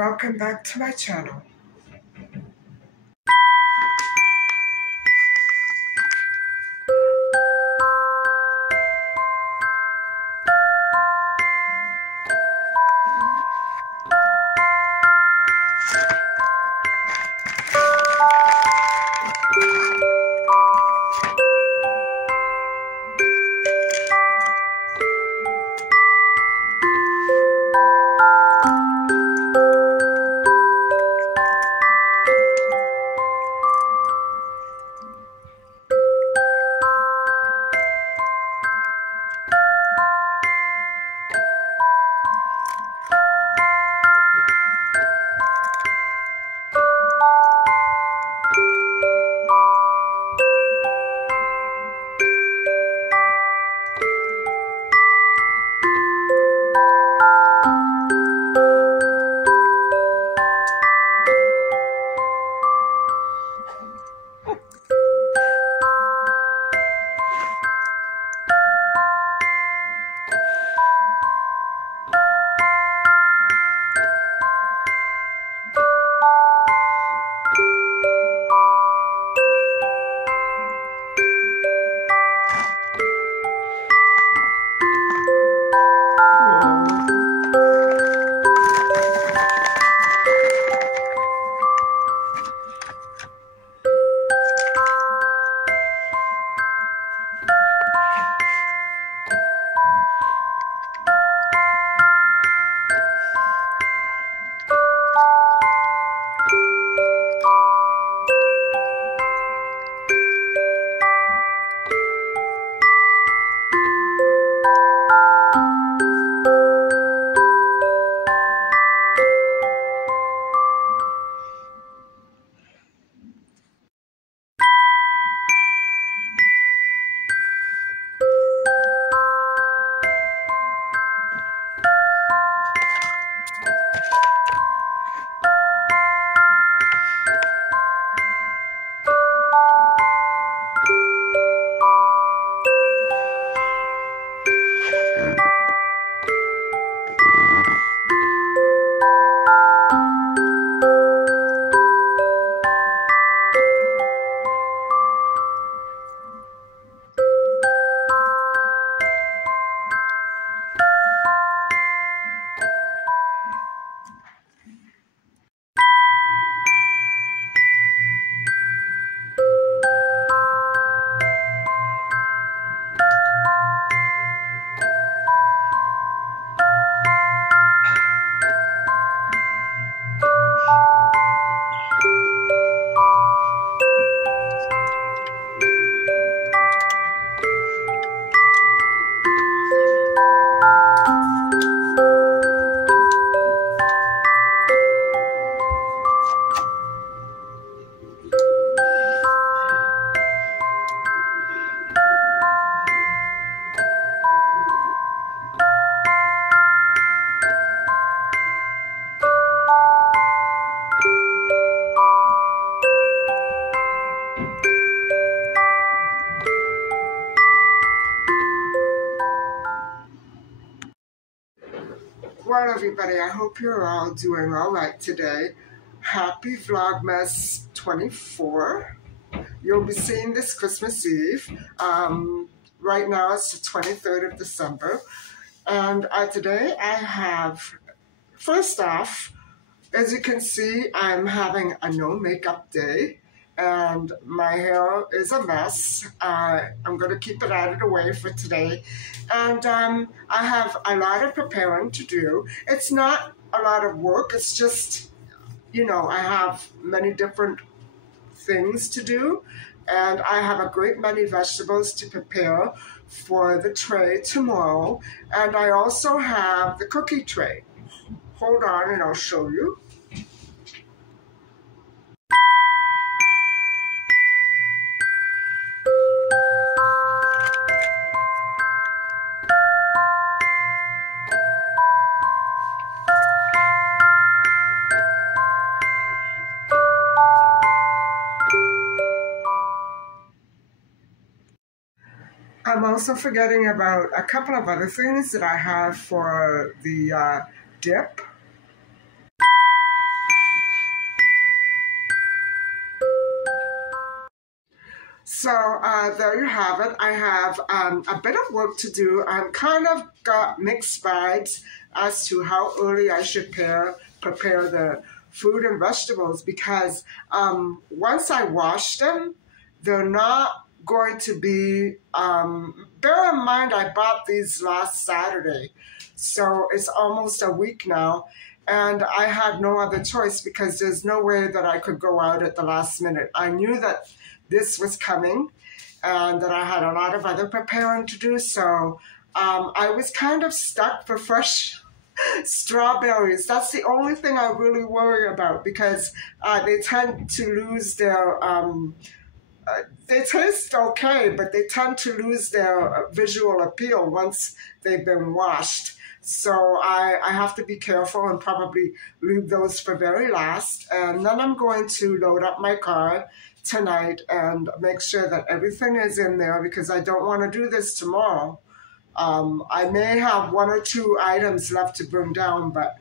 Welcome back to my channel. Well, everybody, I hope you're all doing all right today. Happy Vlogmas 24. You'll be seeing this Christmas Eve. Right now it's the 23rd of December. And today I have, first off, as you can see, I'm having a no makeup day. And my hair is a mess. I'm going to keep it out of the way for today. And I have a lot of preparing to do. It's not a lot of work. It's just, you know, I have many different things to do. And I have a great many vegetables to prepare for the tray tomorrow. And I also have the cookie tray. Hold on and I'll show you. I'm also forgetting about a couple of other things that I have for the dip. So there you have it. I have a bit of work to do. I'm kind of got mixed vibes as to how early I should prepare the fruit and vegetables because once I wash them, they're not going to be. Bear in mind, I bought these last Saturday, so it's almost a week now. And I had no other choice because there's no way that I could go out at the last minute. I knew that this was coming and that I had a lot of other preparing to do. So I was kind of stuck for fresh strawberries. That's the only thing I really worry about because they tend to lose their, they taste okay, but they tend to lose their visual appeal once they've been washed. So I have to be careful and probably leave those for very last. And then I'm going to load up my car tonight and make sure that everything is in there because I don't want to do this tomorrow. I may have one or two items left to bring down, but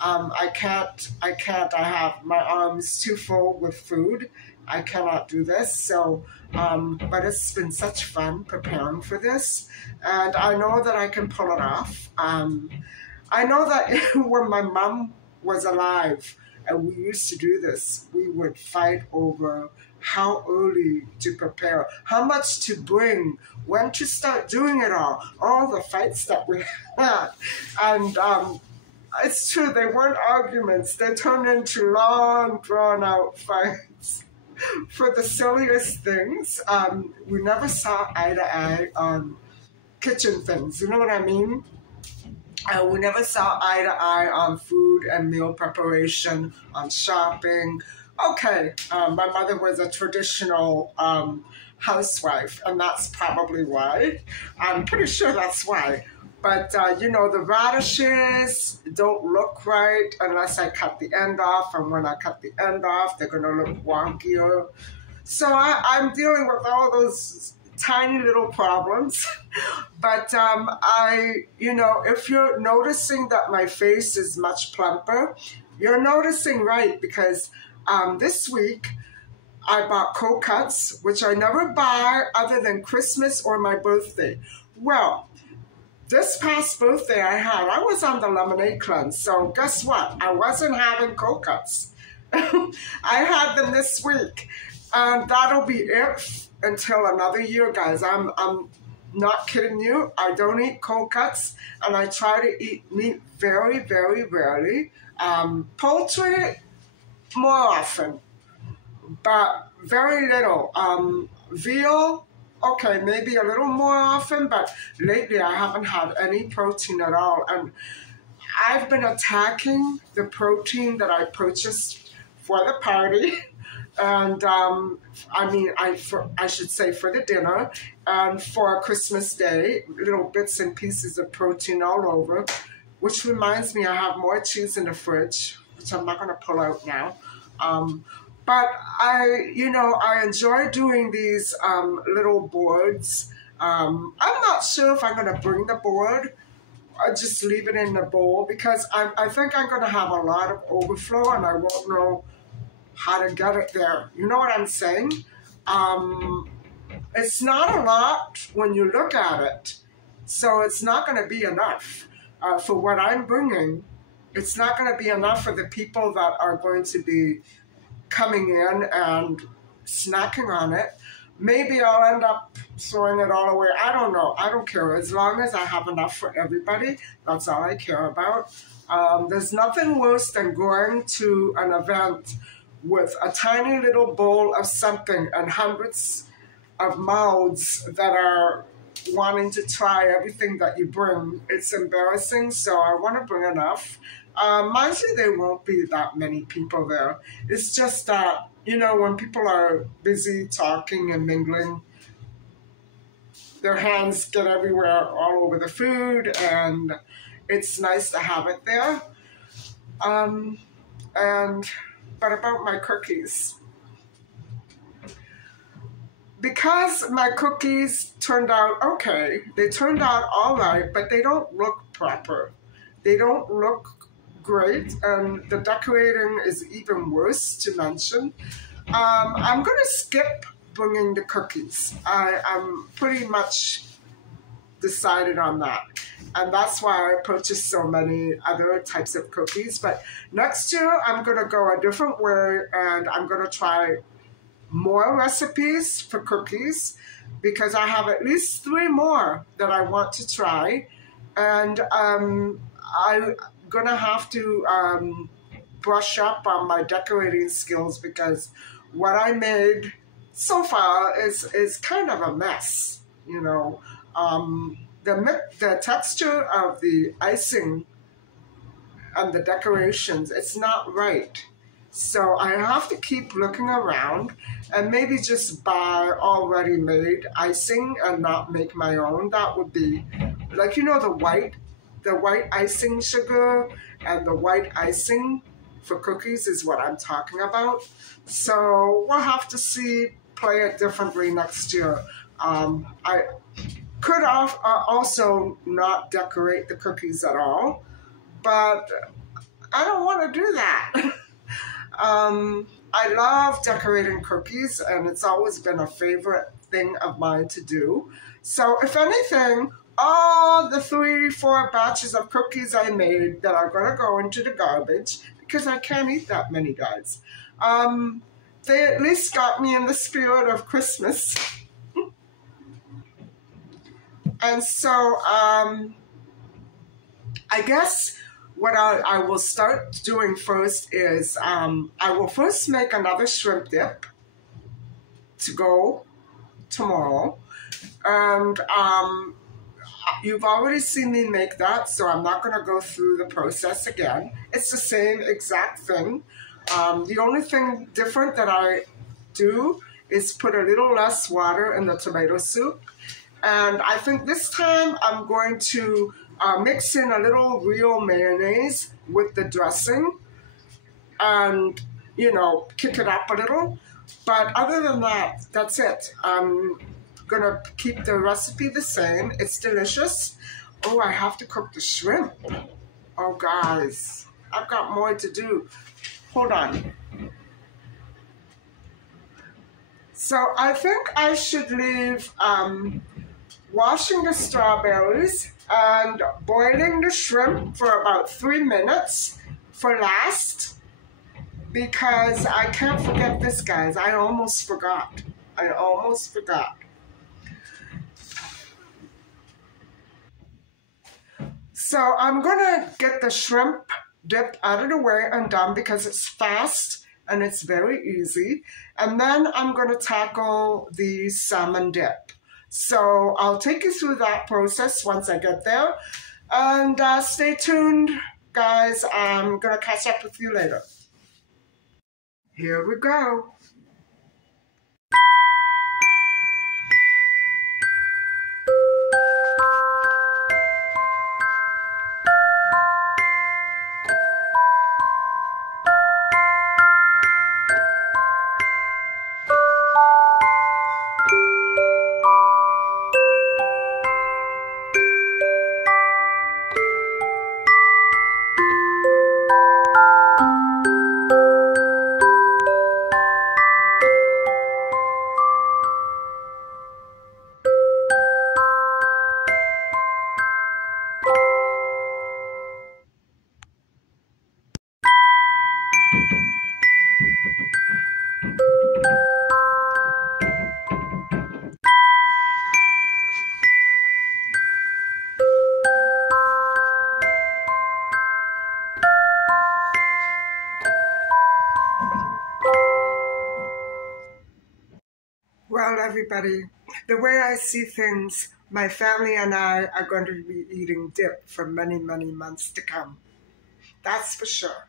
I can't. I have my arms too full with food. I cannot do this. So, but it's been such fun preparing for this, and I know that I can pull it off. I know that when my mom was alive and we used to do this, we would fight over how early to prepare, how much to bring, when to start doing it all the fights that we had. And it's true, they weren't arguments. They turned into long, drawn-out fights for the silliest things. We never saw eye to eye on kitchen things, you know what I mean? We never saw eye to eye on food and meal preparation, on shopping. Okay, my mother was a traditional housewife, and that's probably why. I'm pretty sure that's why. But, you know, the radishes don't look right unless I cut the end off, and when I cut the end off, they're going to look wonkier. So I'm dealing with all those tiny little problems. But you know, if you're noticing that my face is much plumper, you're noticing right because this week I bought cold cuts, which I never buy other than Christmas or my birthday. Well, this past birthday I was on the lemonade cleanse, so guess what? I wasn't having cold cuts. I had them this week, and that'll be it until another year, guys. I'm not kidding you. I don't eat cold cuts, and I try to eat meat very, very rarely. Poultry, more often, but very little. Veal, okay, maybe a little more often, but lately I haven't had any protein at all. And I've been attacking the protein that I purchased for the party. And I mean, I should say for the dinner and for Christmas Day, little bits and pieces of protein all over, which reminds me I have more cheese in the fridge, which I'm not going to pull out now. But you know, I enjoy doing these little boards. I'm not sure if I'm going to bring the board or just leave it in the bowl because I think I'm going to have a lot of overflow and I won't know how to get it there. You know what I'm saying? It's not a lot when you look at it, so it's not going to be enough for what I'm bringing. It's not going to be enough for the people that are going to be coming in and snacking on it. Maybe I'll end up throwing it all away. I don't know. I don't care. As long as I have enough for everybody, that's all I care about. There's nothing worse than going to an event with a tiny little bowl of something and hundreds of mouths that are wanting to try everything that you bring. It's embarrassing, so I want to bring enough. Mind you, there won't be that many people there. It's just that, you know, when people are busy talking and mingling, their hands get everywhere, all over the food, and it's nice to have it there. But about my cookies. Because my cookies turned out okay, they turned out all right, but they don't look proper. They don't look great, and the decorating is even worse to mention. I'm going to skip bringing the cookies. I'm pretty much decided on that. And that's why I purchased so many other types of cookies. But next year, I'm going to go a different way, and I'm going to try more recipes for cookies, because I have at least 3 more that I want to try. And I'm going to have to brush up on my decorating skills, because what I made so far is kind of a mess, you know. The texture of the icing and the decorations, it's not right. So I have to keep looking around and maybe just buy already made icing and not make my own. That would be like, you know, the white icing sugar and the white icing for cookies is what I'm talking about. So we'll have to play it differently next year. I could also not decorate the cookies at all, but I don't want to do that. I love decorating cookies, and it's always been a favorite thing of mine to do. So if anything, all the 3-4 batches of cookies I made that are going to go into the garbage, because I can't eat that many, guys, they at least got me in the spirit of Christmas. And so I guess what I will start doing first is I will first make another shrimp dip to go tomorrow. And you've already seen me make that, so I'm not going to go through the process again. It's the same exact thing. The only thing different that I do is put a little less water in the tomato soup. And I think this time I'm going to mix in a little real mayonnaise with the dressing and, you know, kick it up a little. But other than that, that's it. I'm going to keep the recipe the same. It's delicious. Oh, I have to cook the shrimp. Oh, guys, I've got more to do. Hold on. So I think I should leave washing the strawberries and boiling the shrimp for about 3 minutes for last, because I can't forget this, guys. I almost forgot. So I'm gonna get the shrimp dip out of the way and done, because it's fast and it's very easy. And then I'm gonna tackle the salmon dip. So I'll take you through that process once I get there. And stay tuned, guys. I'm going to catch up with you later. Here we go. Well, everybody, the way I see things, my family and I are going to be eating dip for many, many months to come. That's for sure.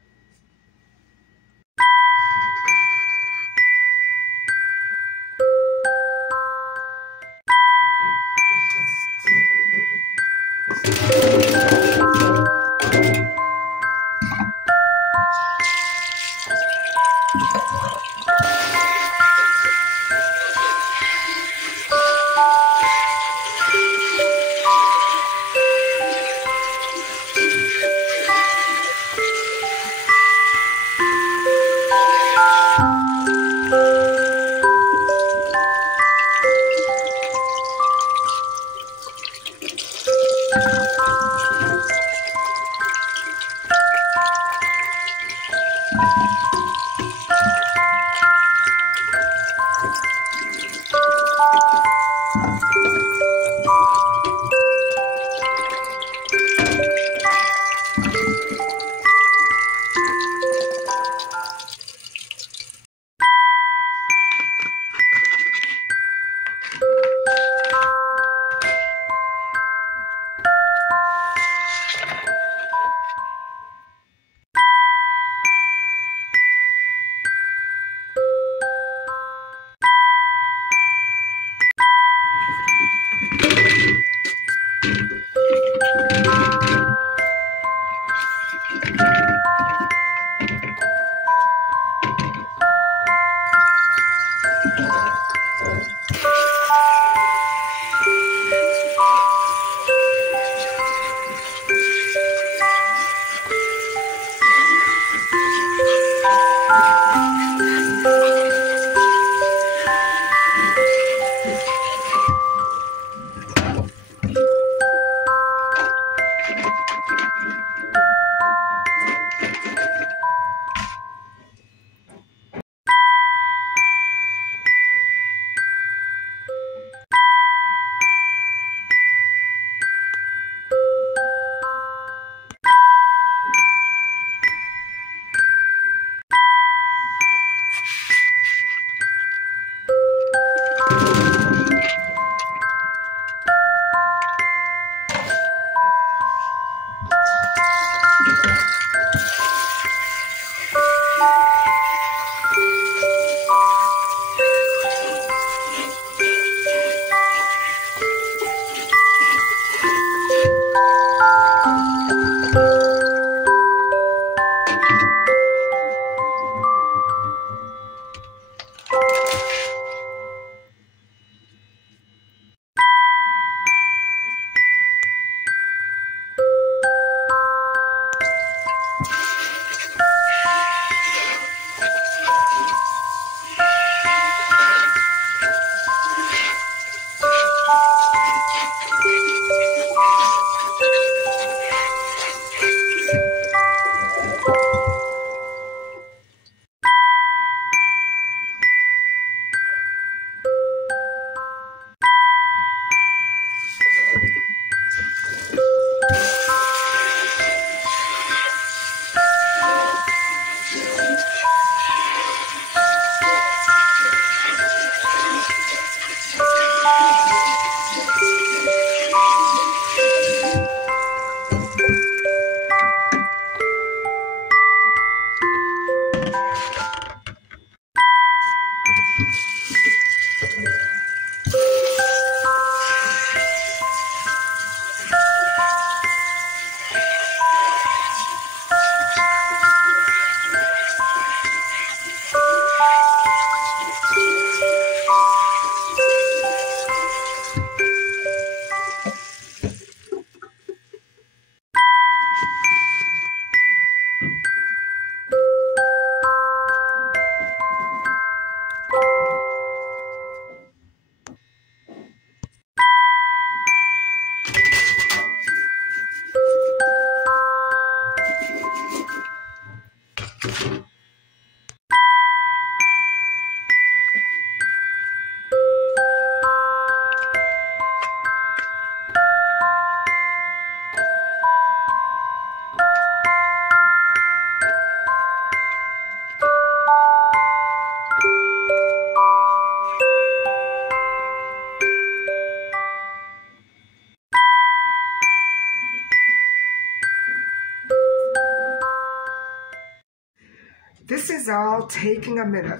all taking a minute.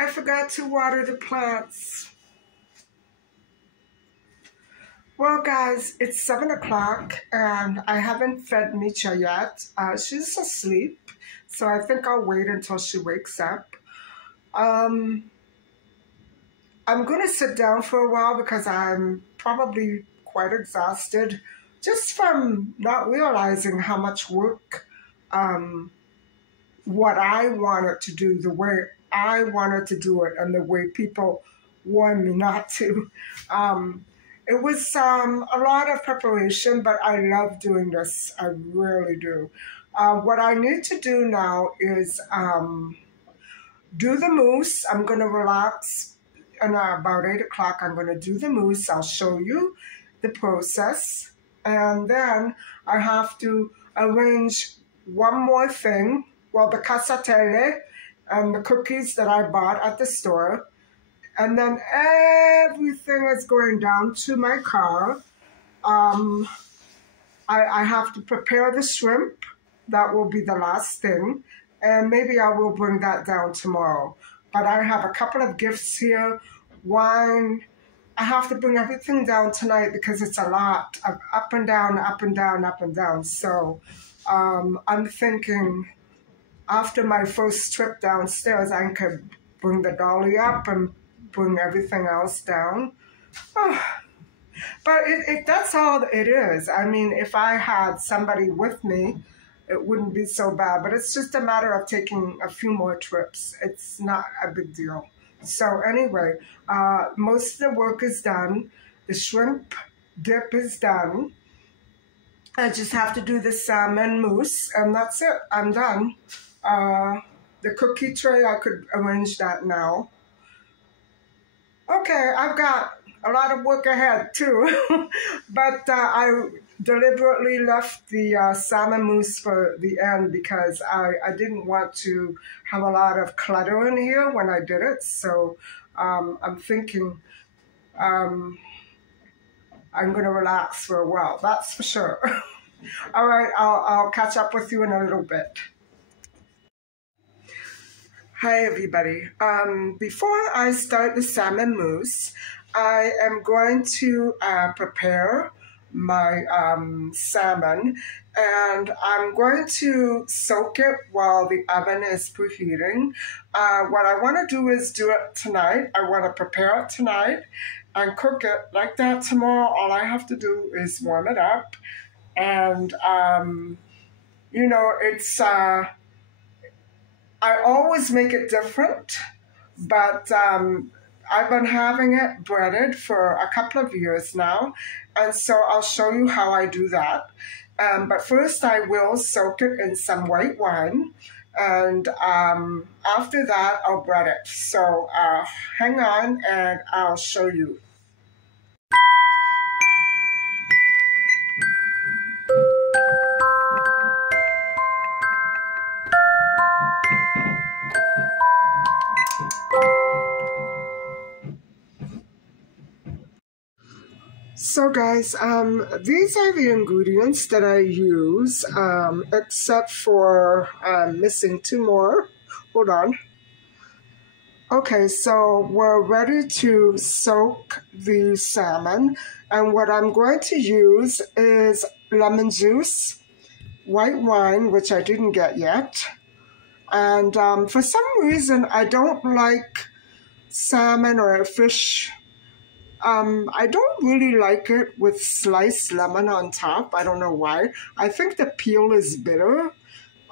I forgot to water the plants. Well, guys, it's 7 o'clock and I haven't fed Micha yet. She's asleep, so I think I'll wait until she wakes up. I'm going to sit down for a while because I'm probably quite exhausted just from not realizing how much work what I wanted to do, the way I wanted to do it, and the way people warned me not to. It was a lot of preparation, but I love doing this. I really do. What I need to do now is do the mousse. I'm going to relax, and about 8 o'clock I'm going to do the mousse. I'll show you the process. And then I have to arrange one more thing. Well, the cassatelle and the cookies that I bought at the store. And then everything is going down to my car. I have to prepare the shrimp. That will be the last thing. And maybe I will bring that down tomorrow. But I have a couple of gifts here. Wine. I have to bring everything down tonight because it's a lot of up and down, up and down, up and down. So I'm thinking after my first trip downstairs, I could bring the dolly up and bring everything else down. Oh, but that's all it is. I mean, if I had somebody with me, it wouldn't be so bad. But it's just a matter of taking a few more trips. It's not a big deal. So anyway, most of the work is done. The shrimp dip is done. I just have to do the salmon mousse, and that's it. I'm done. The cookie tray, I could arrange that now. Okay, I've got a lot of work ahead too, but I deliberately left the salmon mousse for the end because I didn't want to have a lot of clutter in here when I did it. So I'm thinking I'm going to relax for a while, that's for sure. All right, I'll catch up with you in a little bit. Hi, everybody. Before I start the salmon mousse, I am going to prepare my salmon, and I'm going to soak it while the oven is preheating. What I want to do is do it tonight. I want to prepare it tonight and cook it like that tomorrow. All I have to do is warm it up, and you know, it's I always make it different, but I've been having it breaded for a couple of years now, and so I'll show you how I do that. But first I will soak it in some white wine, and after that I'll bread it. So hang on and I'll show you. So guys, these are the ingredients that I use, except for missing two more. Hold on. Okay, so we're ready to soak the salmon, and what I'm going to use is lemon juice, white wine, which I didn't get yet, And for some reason, I don't like salmon or fish. I don't really like it with sliced lemon on top. I don't know why. I think the peel is bitter,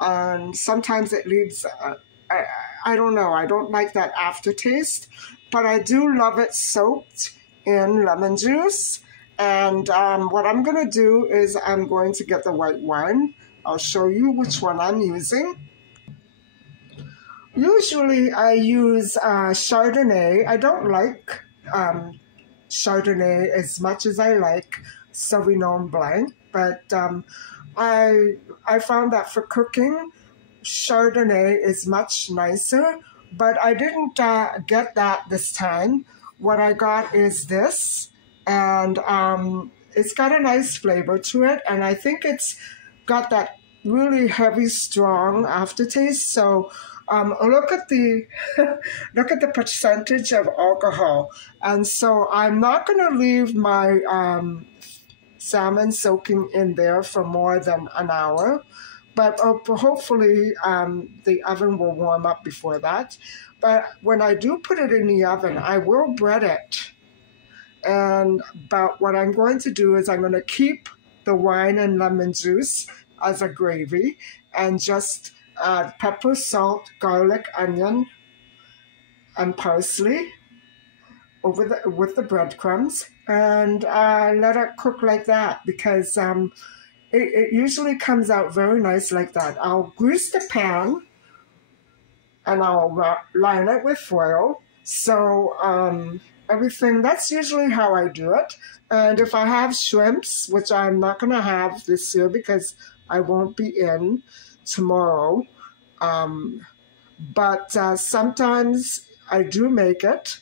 and sometimes it leaves, I don't know, I don't like that aftertaste. But I do love it soaked in lemon juice. And what I'm going to do is I'm going to get the white wine. I'll show you which one I'm using. Usually I use Chardonnay. I don't like Chardonnay as much as I like Sauvignon Blanc, but I found that for cooking, Chardonnay is much nicer, but I didn't get that this time. What I got is this, and it's got a nice flavor to it, and I think it's got that really heavy, strong aftertaste. So look at the look at the percentage of alcohol, and so I'm not going to leave my salmon soaking in there for more than an hour, but hopefully the oven will warm up before that. But when I do put it in the oven, I will bread it. But what I'm going to do is I'm going to keep the wine and lemon juice as a gravy and just add pepper, salt, garlic, onion, and parsley with the breadcrumbs, and let it cook like that, because it usually comes out very nice like that. I'll grease the pan and I'll line it with foil. So everything, that's usually how I do it. And if I have shrimps, which I'm not going to have this year because I won't be in tomorrow, but sometimes I do make it,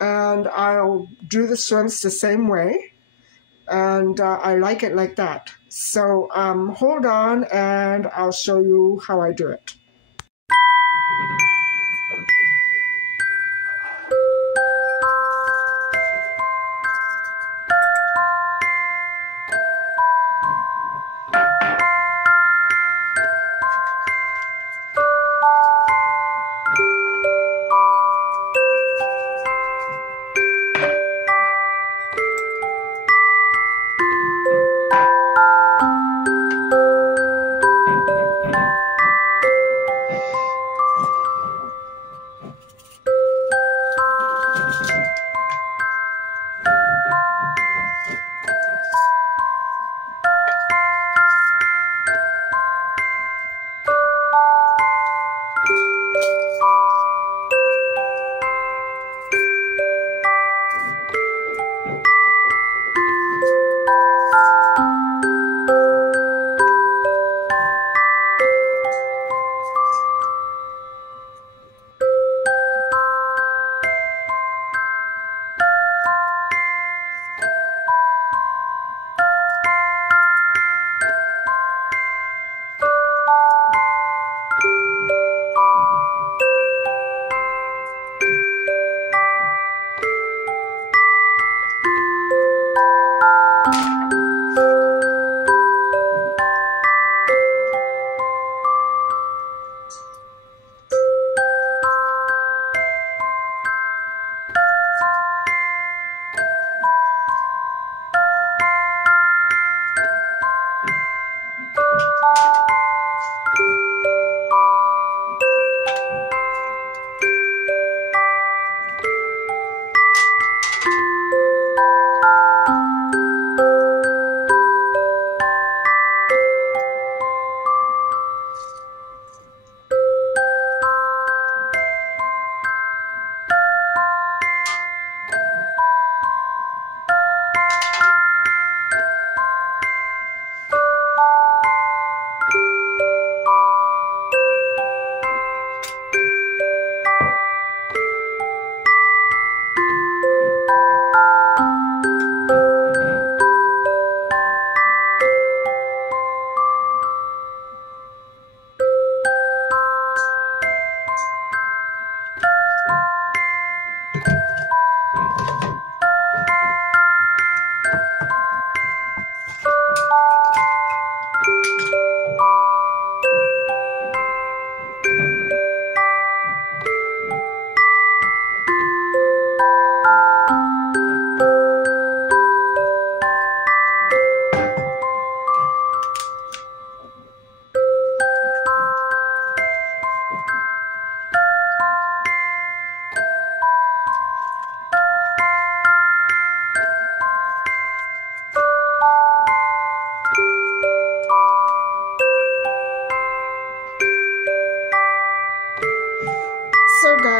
and I'll do the shrimps the same way, and I like it like that. So hold on, and I'll show you how I do it.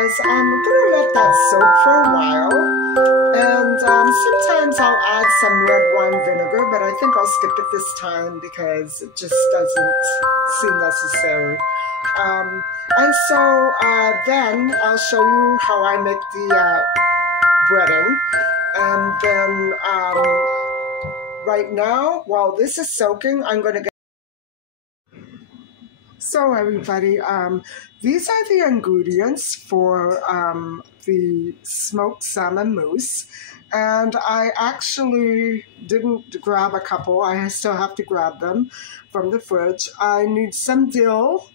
because I'm going to let that soak for a while. And sometimes I'll add some red wine vinegar, but I think I'll skip it this time because it just doesn't seem necessary. And so then I'll show you how I make the breading. And then right now, while this is soaking, I'm going to get... So everybody, these are the ingredients for the smoked salmon mousse. And I actually didn't grab a couple. I still have to grab them from the fridge. I need some dill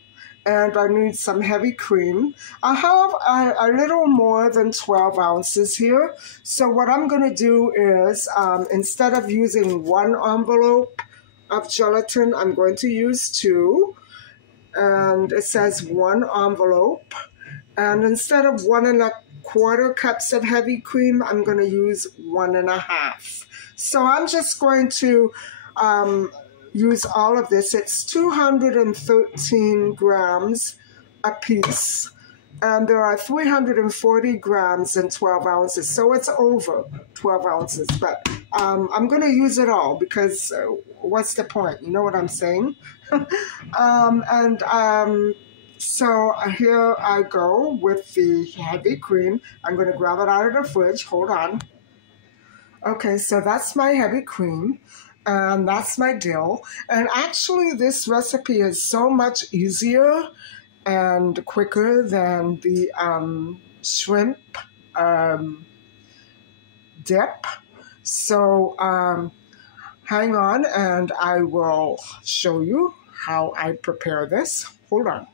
and I need some heavy cream. I have a little more than 12 ounces here. So what I'm going to do is instead of using 1 envelope of gelatin, I'm going to use 2. And it says 1 envelope. And instead of 1 1/4 cups of heavy cream, I'm going to use 1 1/2. So I'm just going to use all of this. It's 213 grams a piece. And there are 340 grams and 12 ounces. So it's over 12 ounces. But I'm going to use it all because what's the point? You know what I'm saying? So here I go with the heavy cream. I'm going to grab it out of the fridge. Hold on. Okay, so that's my heavy cream. And that's my dill. And actually, this recipe is so much easier and quicker than the shrimp dip. So hang on and I will show you how I prepare this. Hold on.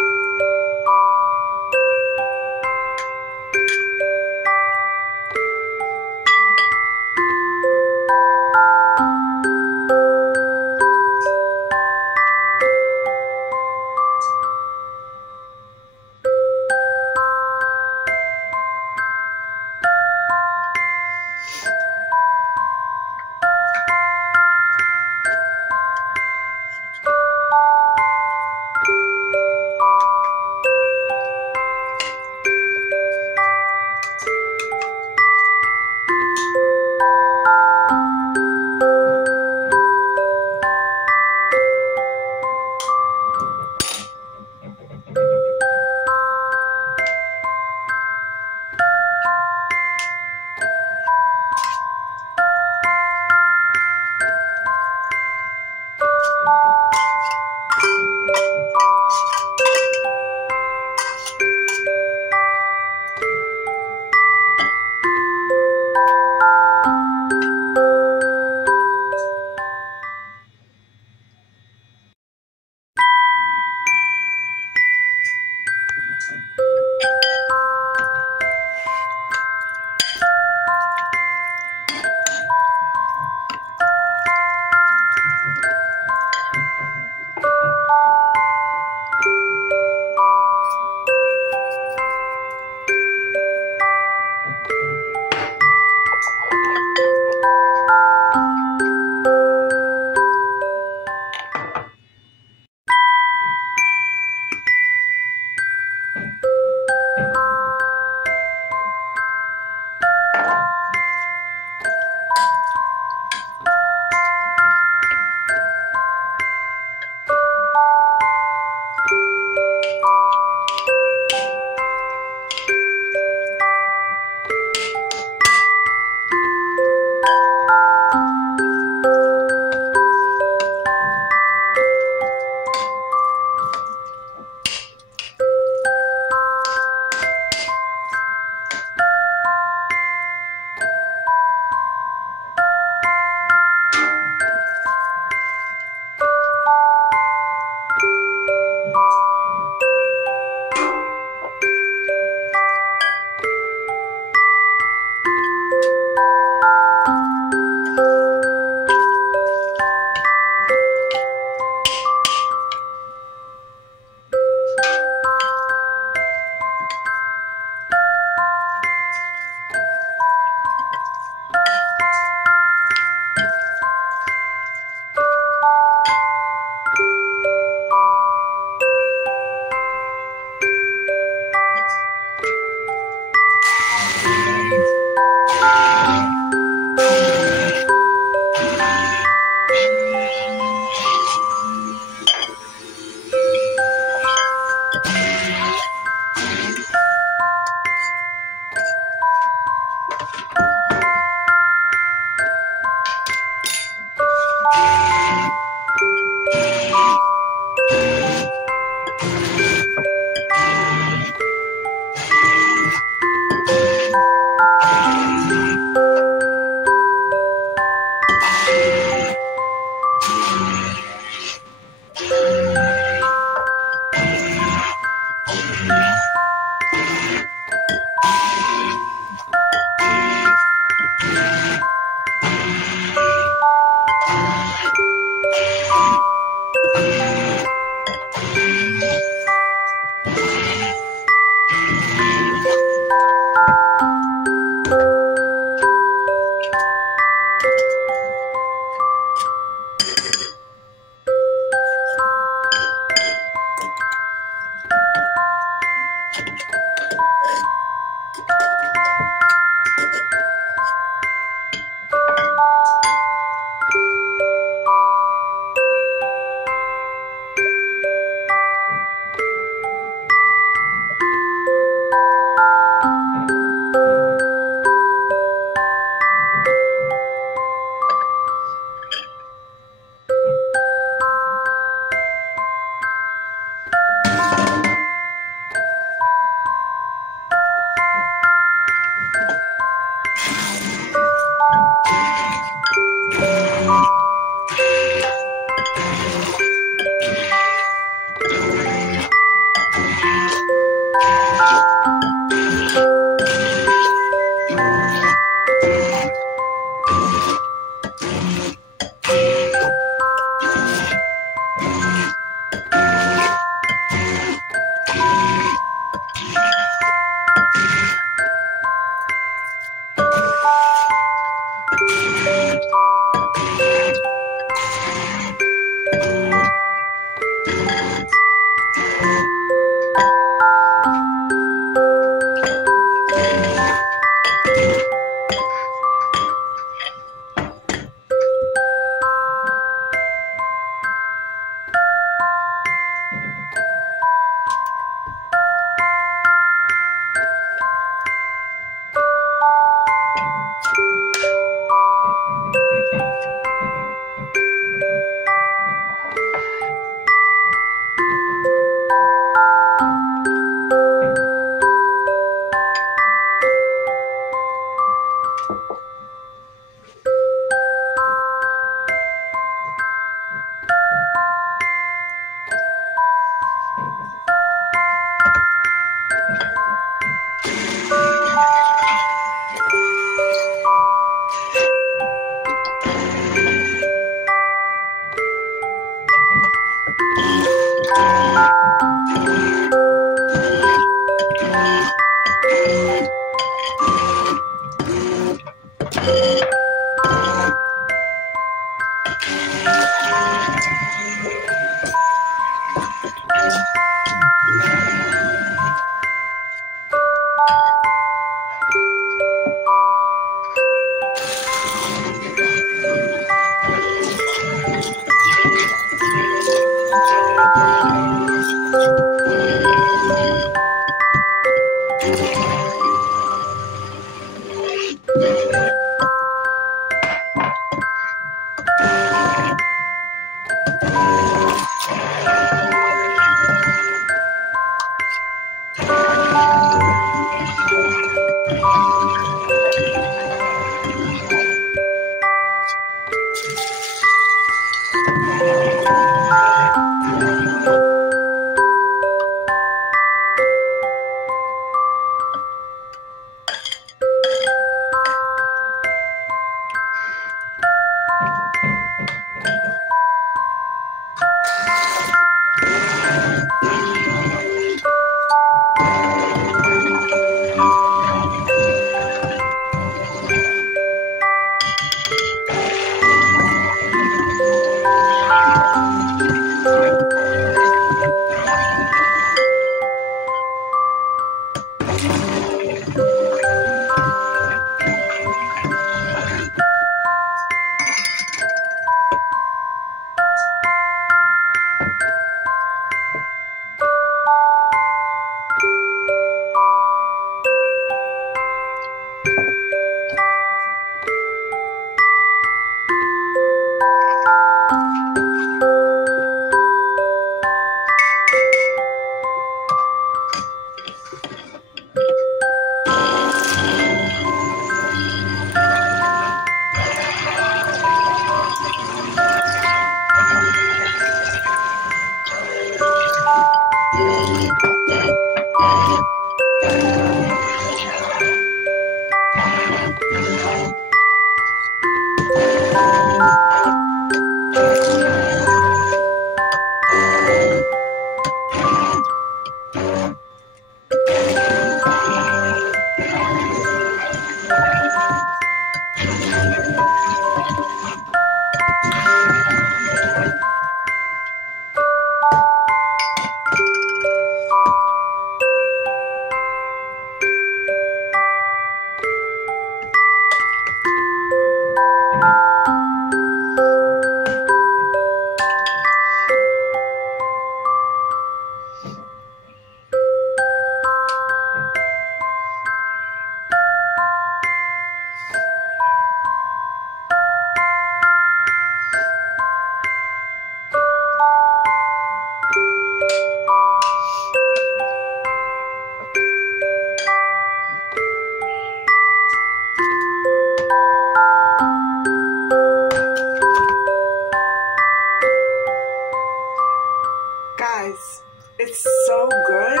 Guys, it's so good.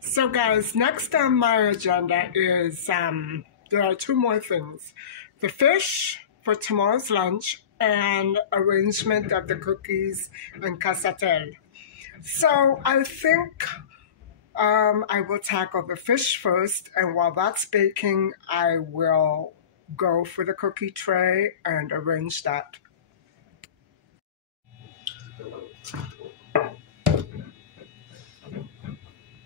So guys, next on my agenda is, there are two more things. The fish for tomorrow's lunch and arrangement of the cookies and casatel. So I think I will tackle the fish first, and while that's baking, I will go for the cookie tray and arrange that.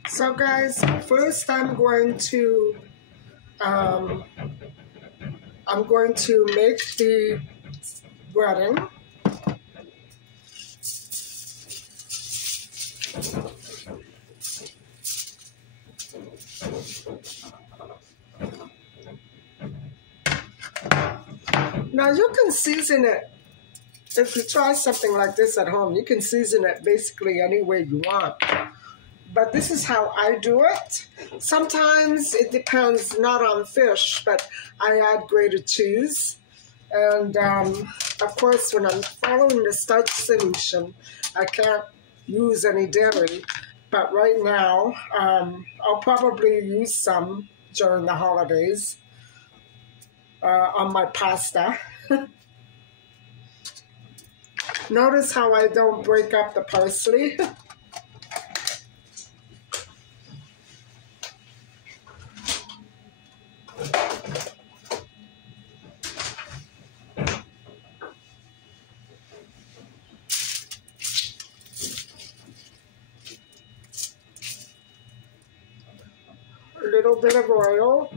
So guys, first I'm going to make the breading. Now you can season it. If you try something like this at home, you can season it basically any way you want. But this is how I do it. Sometimes it depends not on fish, but I add grated cheese. And of course, when I'm following the starch solution, I can't use any dairy. But right now, I'll probably use some during the holidays on my pasta. Notice how I don't break up the parsley. A little bit of oil.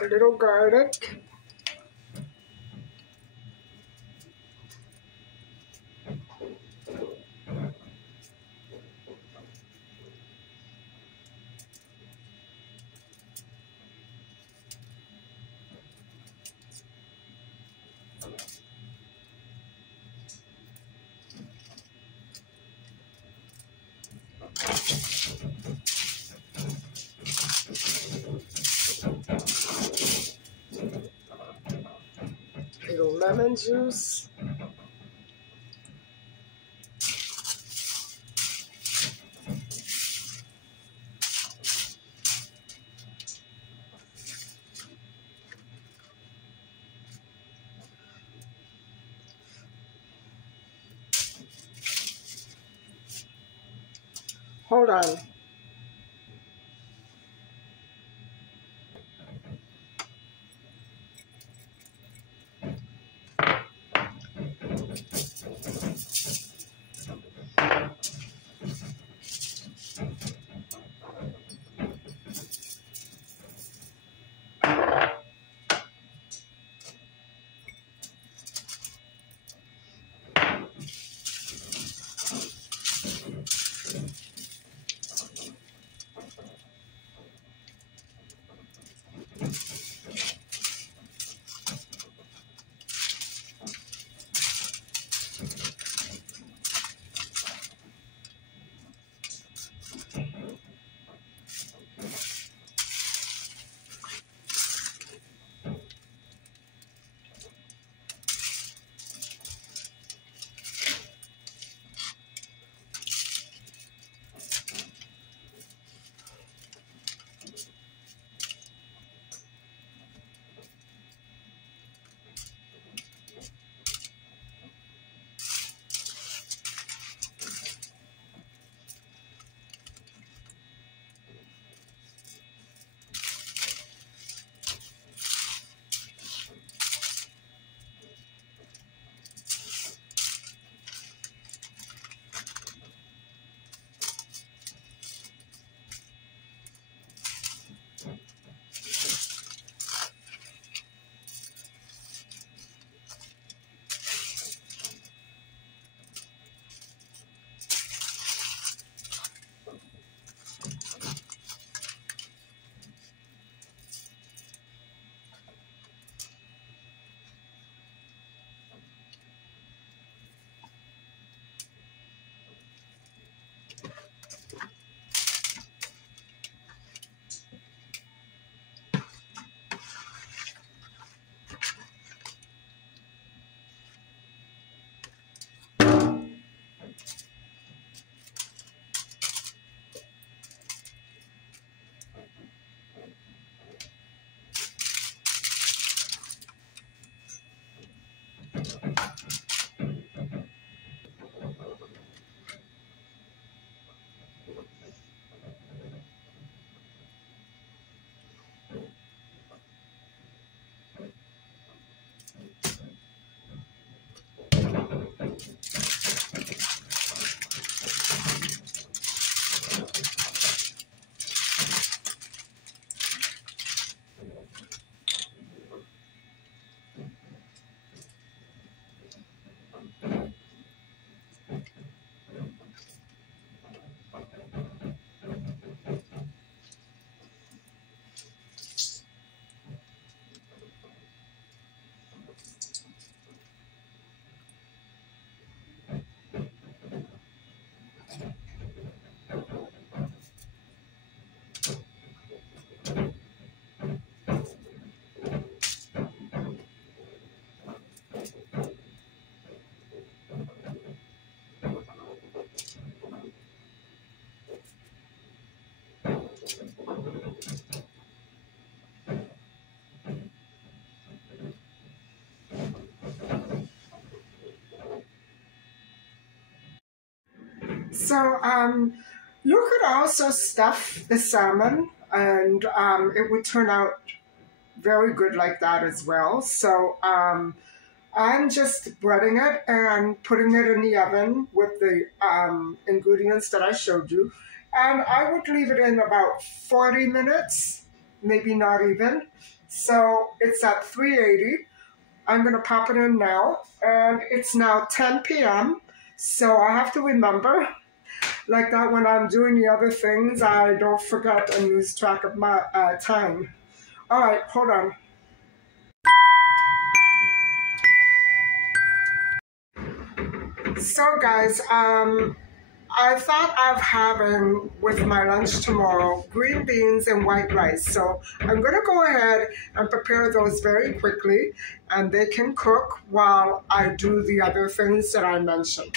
A little garlic. Little lemon juice. Hold on. So you could also stuff the salmon, and it would turn out very good like that as well. So I'm just breading it and putting it in the oven with the ingredients that I showed you. And I would leave it in about 40 minutes, maybe not even. So it's at 380. I'm going to pop it in now. And it's now 10 p.m. So I have to remember, like that when I'm doing the other things, I don't forget and lose track of my time. All right, hold on. So guys, I thought of having with my lunch tomorrow green beans and white rice. So I'm going to go ahead and prepare those very quickly, and they can cook while I do the other things that I mentioned.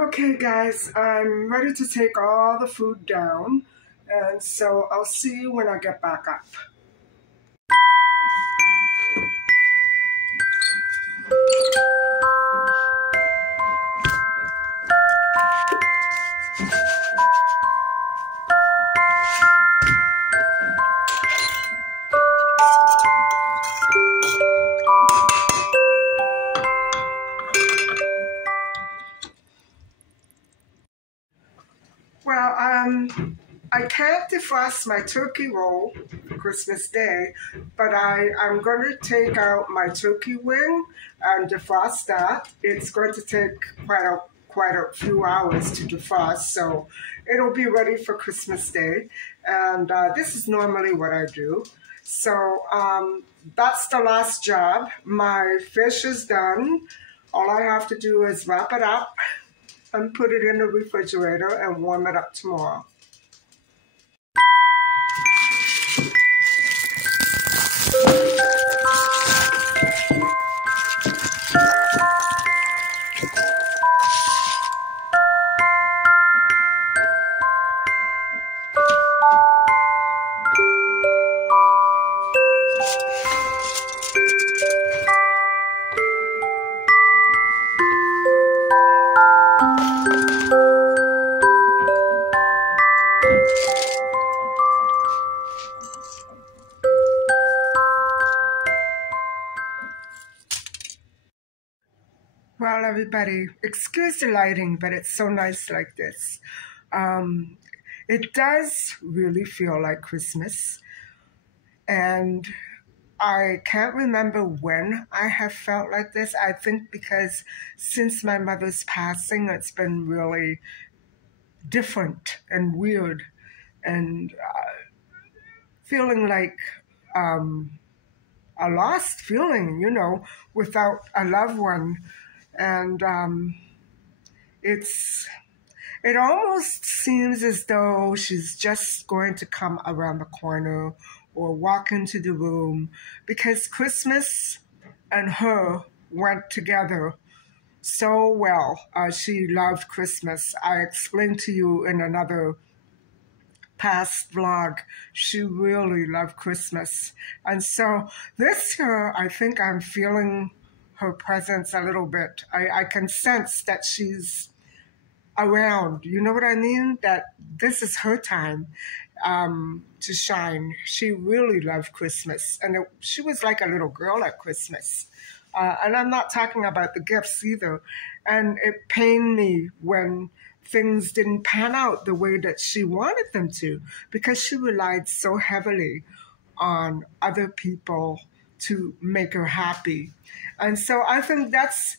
Okay guys, I'm ready to take all the food down, and so I'll see you when I get back up. Well, I can't defrost my turkey roll for Christmas Day, but I'm going to take out my turkey wing and defrost that. It's going to take quite a few hours to defrost, so it'll be ready for Christmas Day. And this is normally what I do. So that's the last job. My fish is done. All I have to do is wrap it up and put it in the refrigerator and warm it up tomorrow. Well, everybody, excuse the lighting, but it's so nice like this. It does really feel like Christmas, and I can't remember when I have felt like this. I think because since my mother's passing, it's been really different and weird, and feeling like a lost feeling, without a loved one. And it almost seems as though she's just going to come around the corner or walk into the room, because Christmas and her went together so well. She loved Christmas. I explained to you in another past vlog, she really loved Christmas. And so this year, I think I'm feeling her presence a little bit. I can sense that she's around. You know what I mean? That this is her time to shine. She really loved Christmas. And she was like a little girl at Christmas. And I'm not talking about the gifts either. And it pained me when things didn't pan out the way that she wanted them to, because she relied so heavily on other people to make her happy. And so I think that's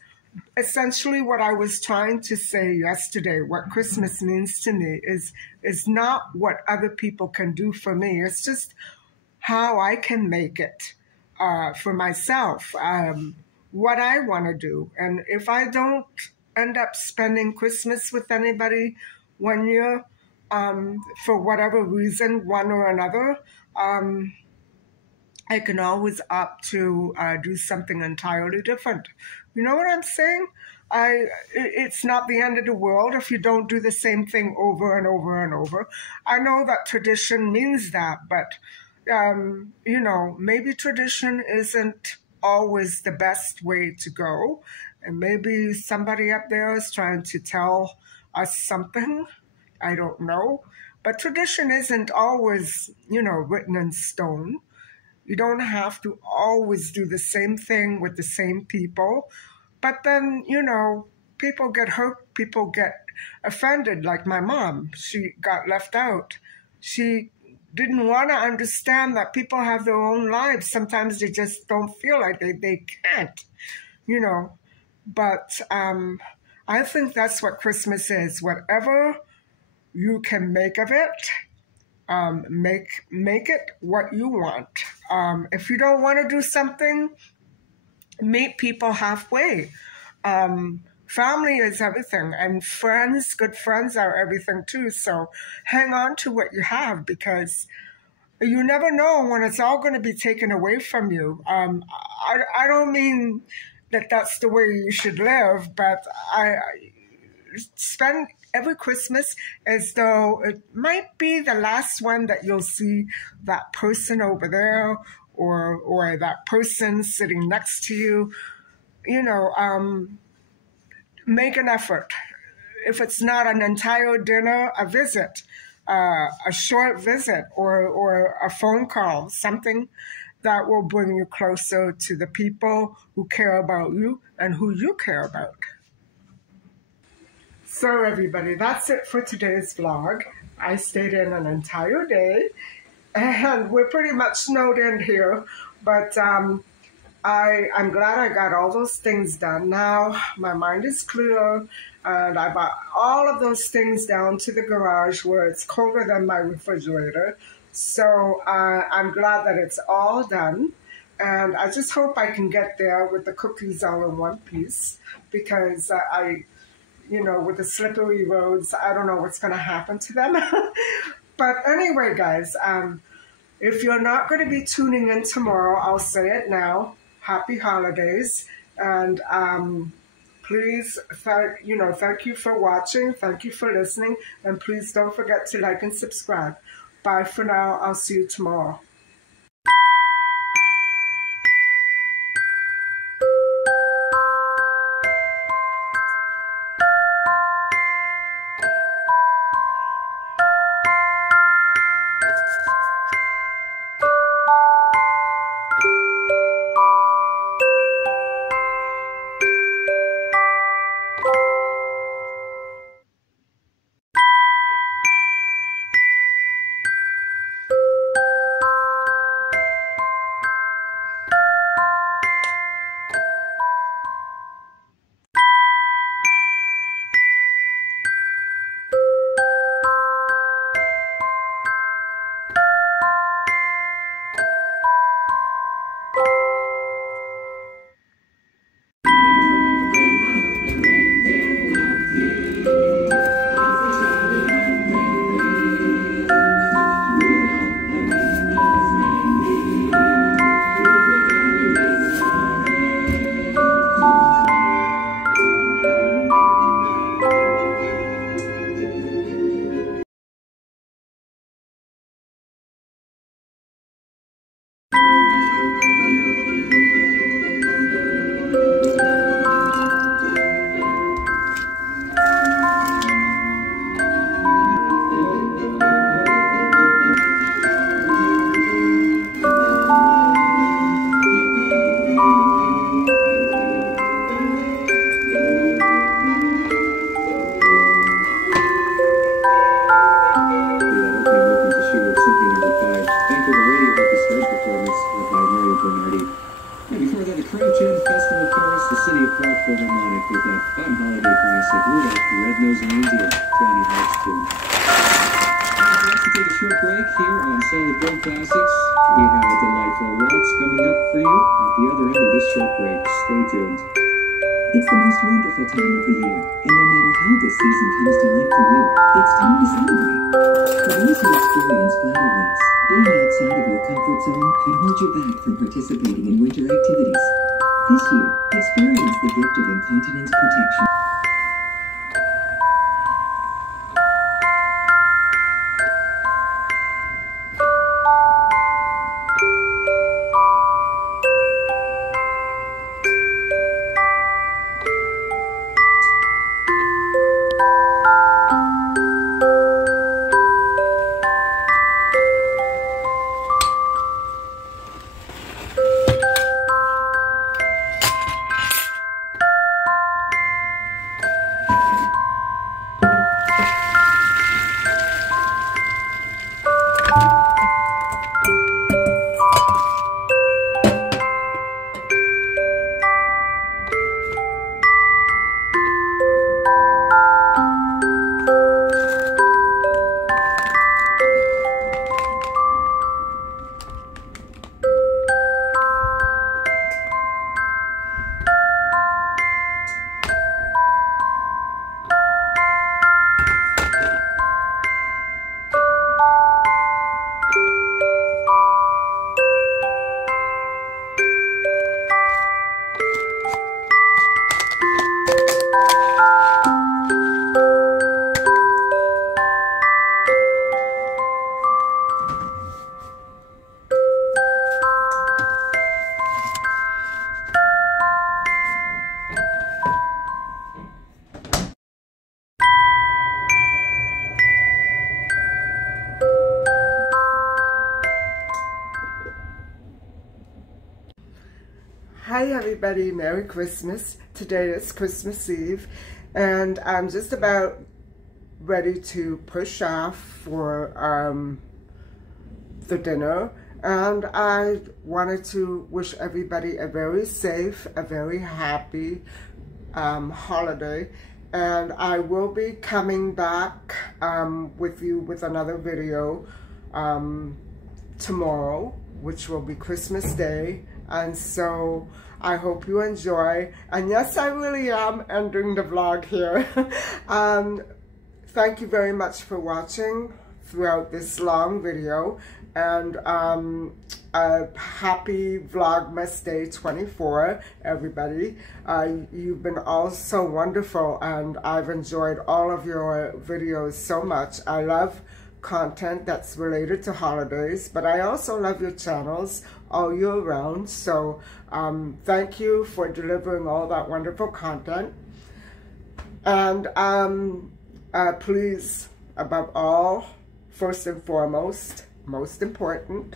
essentially what I was trying to say yesterday. What Christmas means to me is not what other people can do for me. It's just how I can make it for myself, what I want to do. And if I don't end up spending Christmas with anybody one year, for whatever reason, one or another, I can always opt to do something entirely different. You know what I'm saying? It's not the end of the world if you don't do the same thing over and over and over. I know that tradition means that, but maybe tradition isn't always the best way to go. And maybe somebody up there is trying to tell us something. I don't know. But tradition isn't always, written in stone. You don't have to always do the same thing with the same people. But then, people get hurt, people get offended, like my mom. She got left out. She didn't want to understand that people have their own lives. Sometimes they just don't feel like they can't, But I think that's what Christmas is. Whatever you can make of it, make it what you want. If you don't want to do something, meet people halfway. Family is everything, and friends, good friends are everything too. So hang on to what you have, because you never know when it's all going to be taken away from you. I don't mean that that's the way you should live, but I spend every Christmas as though it might be the last one that you'll see that person over there, or that person sitting next to you. Make an effort. If it's not an entire dinner, a visit, a short visit, or a phone call, something that will bring you closer to the people who care about you and who you care about. So everybody, that's it for today's vlog. I stayed in an entire day, and we're pretty much snowed in here, but I'm glad I got all those things done. Now my mind is clear, and I brought all of those things down to the garage where it's colder than my refrigerator. So I'm glad that it's all done, and I just hope I can get there with the cookies all in one piece, because with the slippery roads, I don't know what's going to happen to them. But anyway, guys, if you're not going to be tuning in tomorrow, I'll say it now. Happy holidays. And please, thank you for watching. Thank you for listening. And please don't forget to like and subscribe. Bye for now. I'll see you tomorrow. Marty. And before that, the Crown Gin Festival Chorus, the City of Park Philharmonic with that fun holiday classic, Rudolph the Red-Nosed Reindeer, Johnny Hart's tune. Let's take a short break here on Solid Gold Classics. We have a delightful waltz coming up for you at the other end of this short break. Stay tuned. It's the most wonderful time of the year, and no matter how this season comes to life for you, it's time to celebrate. For those who experience bladder leaks, being outside of your comfort zone can hold you back from participating in winter activities. This year, experience the gift of incontinence protection. Hi everybody, Merry Christmas. Today is Christmas Eve and I'm just about ready to push off for the dinner, and I wanted to wish everybody a very safe, a very happy holiday, and I will be coming back with you with another video tomorrow, which will be Christmas Day. And so I hope you enjoy. And yes, I really am ending the vlog here. Thank you very much for watching throughout this long video. And a happy Vlogmas Day 24, everybody. You've been all so wonderful, and I've enjoyed all of your videos so much. I love content that's related to holidays, but I also love your channels all year round. So thank you for delivering all that wonderful content. And please, above all, first and foremost, most important,